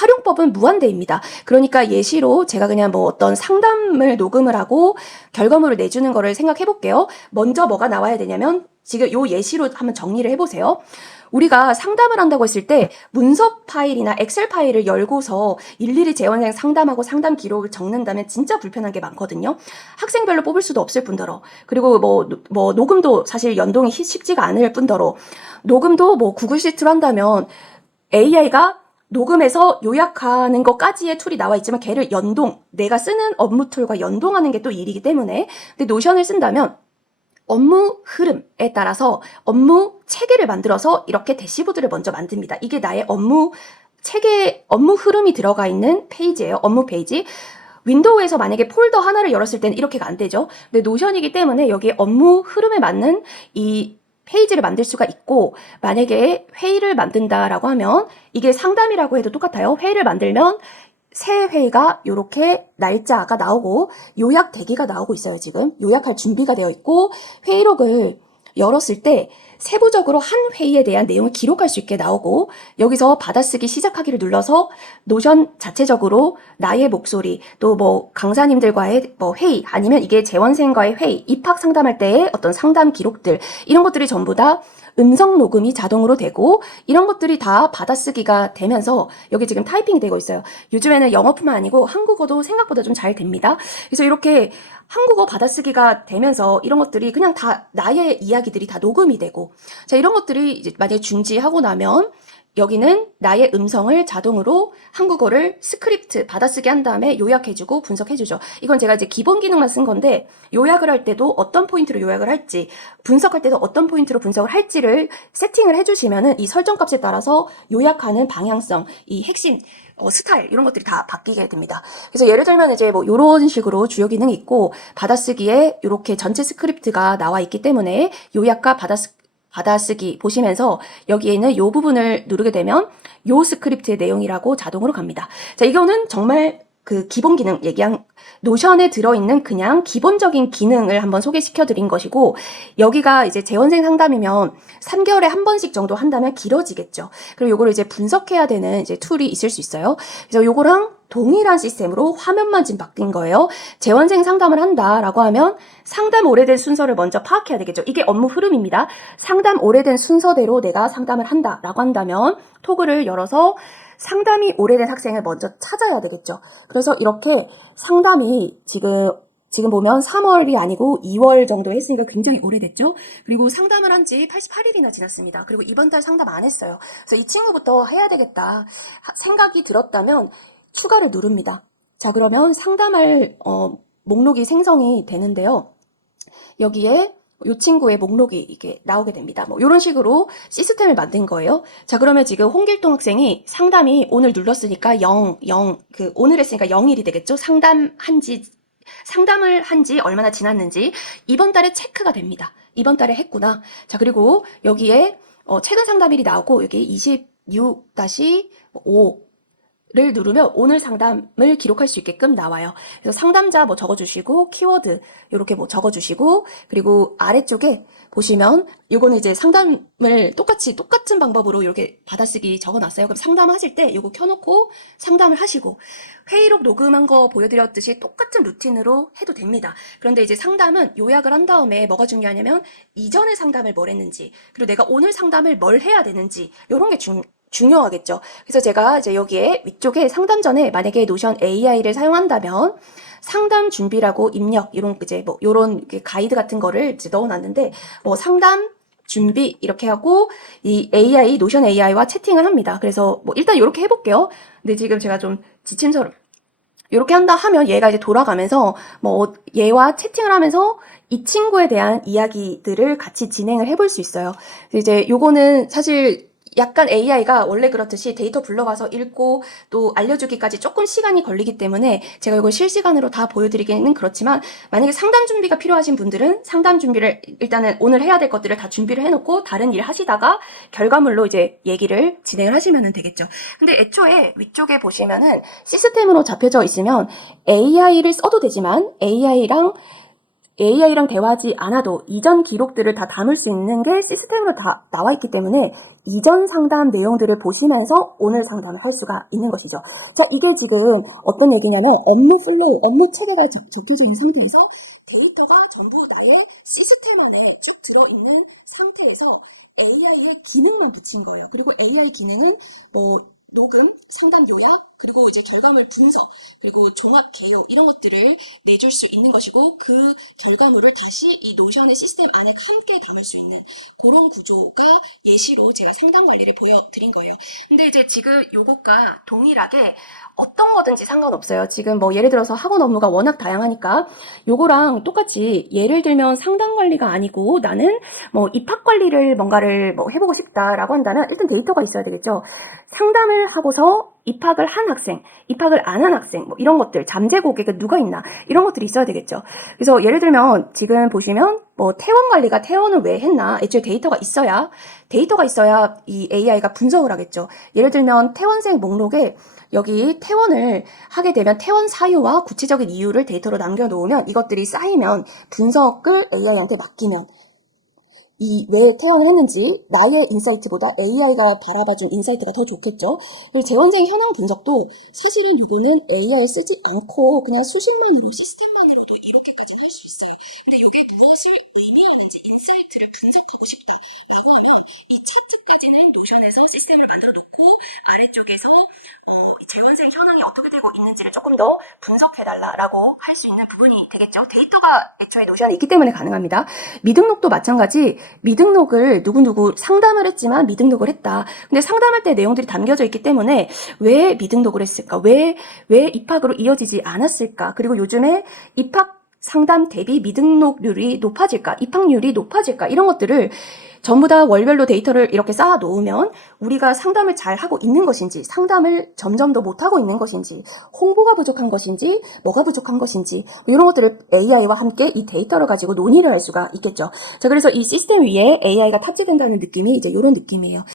활용법은 무한대입니다. 그러니까 예시로 제가 그냥 뭐 어떤 상담을 녹음을 하고 결과물을 내주는 거를 생각해 볼게요. 먼저 뭐가 나와야 되냐면 지금 요 예시로 한번 정리를 해보세요. 우리가 상담을 한다고 했을 때 문서 파일이나 엑셀 파일을 열고서 일일이 재원생 상담하고 상담 기록을 적는다면 진짜 불편한 게 많거든요. 학생별로 뽑을 수도 없을 뿐더러, 그리고 뭐 녹음도 사실 연동이 쉽지가 않을 뿐더러, 녹음도 뭐 구글 시트로 한다면 AI가 녹음해서 요약하는 것까지의 툴이 나와 있지만 걔를 내가 쓰는 업무 툴과 연동하는 게 또 일이기 때문에, 근데 노션을 쓴다면 업무 흐름에 따라서 업무 체계를 만들어서 이렇게 대시보드를 먼저 만듭니다. 이게 나의 업무 체계, 업무 흐름이 들어가 있는 페이지예요. 업무 페이지. 윈도우에서 만약에 폴더 하나를 열었을 때는 이렇게가 안 되죠. 근데 노션이기 때문에 여기에 업무 흐름에 맞는 이 페이지를 만들 수가 있고, 만약에 회의를 만든다라고 하면 이게 상담이라고 해도 똑같아요. 회의를 만들면 새 회의가 이렇게 날짜가 나오고 요약 대기가 나오고 있어요. 지금 요약할 준비가 되어 있고, 회의록을 열었을 때 세부적으로 한 회의에 대한 내용을 기록할 수 있게 나오고, 여기서 받아쓰기 시작하기를 눌러서 노션 자체적으로 나의 목소리, 또 뭐 강사님들과의 뭐 회의, 아니면 이게 재원생과의 회의, 입학 상담할 때의 어떤 상담 기록들, 이런 것들이 전부 다 음성 녹음이 자동으로 되고, 이런 것들이 다 받아쓰기가 되면서 여기 지금 타이핑이 되고 있어요. 요즘에는 영어뿐만 아니고 한국어도 생각보다 좀 잘 됩니다. 그래서 이렇게 한국어 받아쓰기가 되면서 이런 것들이 그냥 다 나의 이야기들이 다 녹음이 되고, 자, 이런 것들이 이제 만약에 중지하고 나면 여기는 나의 음성을 자동으로 한국어를 스크립트 받아쓰기 한 다음에 요약해주고 분석해주죠. 이건 제가 이제 기본 기능만 쓴 건데, 요약을 할 때도 어떤 포인트로 요약을 할지, 분석할 때도 어떤 포인트로 분석을 할지를 세팅을 해주시면은 이 설정 값에 따라서 요약하는 방향성, 이 핵심 스타일, 이런 것들이 다 바뀌게 됩니다. 그래서 예를 들면 이제 뭐 요런 식으로 주요 기능이 있고, 받아쓰기에 이렇게 전체 스크립트가 나와 있기 때문에 요약과 받아쓰기 보시면서 여기에 있는 요 부분을 누르게 되면 요 스크립트의 내용이라고 자동으로 갑니다. 자, 이거는 정말 그 기본 기능 얘기한, 노션에 들어있는 그냥 기본적인 기능을 한번 소개시켜 드린 것이고, 여기가 이제 재원생 상담이면 3개월에 한 번씩 정도 한다면 길어지겠죠. 그리고 요거를 이제 분석해야 되는 이제 툴이 있을 수 있어요. 그래서 요거랑 동일한 시스템으로 화면만 지금 바뀐 거예요. 재원생 상담을 한다라고 하면 상담 오래된 순서를 먼저 파악해야 되겠죠. 이게 업무 흐름입니다. 상담 오래된 순서대로 내가 상담을 한다라고 한다면 토글을 열어서 상담이 오래된 학생을 먼저 찾아야 되겠죠. 그래서 이렇게 상담이 지금 보면 3월이 아니고 2월 정도 했으니까 굉장히 오래됐죠. 그리고 상담을 한 지 88일이나 지났습니다. 그리고 이번 달 상담 안 했어요. 그래서 이 친구부터 해야 되겠다 생각이 들었다면 추가를 누릅니다. 자, 그러면 상담할 목록이 생성이 되는데요. 여기에 이 친구의 목록이 이게 나오게 됩니다. 뭐 이런 식으로 시스템을 만든 거예요. 자, 그러면 지금 홍길동 학생이 상담이 오늘 눌렀으니까 오늘 했으니까 0일이 되겠죠. 상담을 한 지 얼마나 지났는지 이번 달에 체크가 됩니다. 이번 달에 했구나. 자, 그리고 여기에 최근 상담일이 나오고 여기 26-5 를 누르면 오늘 상담을 기록할 수 있게끔 나와요. 그래서 상담자 뭐 적어주시고, 키워드 이렇게 뭐 적어주시고, 그리고 아래쪽에 보시면 요거는 이제 상담을 똑같은 방법으로 이렇게 받아쓰기 적어놨어요. 그럼 상담하실 때 요거 켜놓고 상담을 하시고, 회의록 녹음한 거 보여드렸듯이 똑같은 루틴으로 해도 됩니다. 그런데 이제 상담은 요약을 한 다음에 뭐가 중요하냐면 이전의 상담을 뭘 했는지, 그리고 내가 오늘 상담을 뭘 해야 되는지, 요런 게 중요하겠죠. 그래서 제가 이제 여기에 위쪽에 상담 전에 만약에 노션 AI를 사용한다면 상담 준비라고 입력, 이런 이제 뭐 요런 가이드 같은 거를 이제 넣어놨는데, 뭐 상담 준비 이렇게 하고 이 노션 AI와 채팅을 합니다. 그래서 뭐 일단 이렇게 해볼게요. 근데 지금 제가 좀 지침서를 이렇게 한다 하면 얘가 이제 돌아가면서 뭐 얘와 채팅을 하면서 이 친구에 대한 이야기들을 같이 진행을 해볼 수 있어요. 이제 요거는 사실 약간 AI가 원래 그렇듯이 데이터 불러가서 읽고 또 알려주기까지 조금 시간이 걸리기 때문에 제가 이걸 실시간으로 다 보여드리기는 그렇지만, 만약에 상담 준비가 필요하신 분들은 상담 준비를 일단은 오늘 해야 될 것들을 다 준비를 해놓고 다른 일 하시다가 결과물로 이제 얘기를 진행을 하시면 되겠죠. 근데 애초에 위쪽에 보시면은 시스템으로 잡혀져 있으면 AI를 써도 되지만 AI랑 AI랑 대화하지 않아도 이전 기록들을 다 담을 수 있는 게 시스템으로 다 나와 있기 때문에 이전 상담 내용들을 보시면서 오늘 상담을 할 수가 있는 것이죠. 자, 이게 지금 어떤 얘기냐면 업무 플로우, 업무 체계가 적혀져 있는 상태에서 데이터가 전부 나의 시스템 안에 쭉 들어있는 상태에서 AI의 기능만 붙인 거예요. 그리고 AI 기능은 뭐 녹음, 상담 요약, 그리고 이제 결과물 분석, 그리고 종합 개요 이런 것들을 내줄 수 있는 것이고 그 결과물을 다시 이 노션의 시스템 안에 함께 담을 수 있는 그런 구조가 예시로 제가 상담 관리를 보여드린 거예요. 근데 이제 지금 요것과 동일하게 어떤 거든지 상관없어요. 지금 뭐 예를 들어서 학원 업무가 워낙 다양하니까 요거랑 똑같이 예를 들면 상담 관리가 아니고 나는 뭐 입학 관리를 뭔가를 뭐 해보고 싶다라고 한다면 일단 데이터가 있어야 되겠죠. 상담을 하고서 입학을 한 학생, 입학을 안 한 학생, 뭐 이런 것들, 잠재 고객은 누가 있나 이런 것들이 있어야 되겠죠. 그래서 예를 들면 지금 보시면 뭐 퇴원 관리가 퇴원을 왜 했나 애초에 데이터가 있어야 이 AI가 분석을 하겠죠. 예를 들면 퇴원생 목록에 여기 퇴원을 하게 되면 퇴원 사유와 구체적인 이유를 데이터로 남겨놓으면 이것들이 쌓이면 분석을 AI한테 맡기면 이 왜 퇴원을 했는지 나의 인사이트보다 AI가 바라봐준 인사이트가 더 좋겠죠. 그리고 재원생 현황 분석도 사실은 이거는 AI를 쓰지 않고 그냥 수식만으로 시스템만으로도 이렇게까지는 할 수 있어요. 근데 이게 무엇을 의미하는지 인사이트를 분석하고 싶다라고 하면 이 차트까지는 노션에서 시스템을 만들어 놓고 아래쪽에서 재원생 현황이 어떻게 되고 있는지를 조금 더 분석해달라라고 할 수 있는 부분이 되겠죠. 데이터가 애초에 노션에 있기 때문에 가능합니다. 미등록도 마찬가지. 미등록을 누구누구 상담을 했지만 미등록을 했다. 근데 상담할 때 내용들이 담겨져 있기 때문에 왜 미등록을 했을까? 왜 입학으로 이어지지 않았을까? 그리고 요즘에 입학 상담 대비 미등록률이 높아질까? 입학률이 높아질까? 이런 것들을 전부 다 월별로 데이터를 이렇게 쌓아 놓으면 우리가 상담을 잘 하고 있는 것인지, 상담을 점점 더 못하고 있는 것인지, 홍보가 부족한 것인지, 뭐가 부족한 것인지, 이런 것들을 AI와 함께 이 데이터를 가지고 논의를 할 수가 있겠죠. 자, 그래서 이 시스템 위에 AI가 탑재된다는 느낌이 이제 이런 느낌이에요.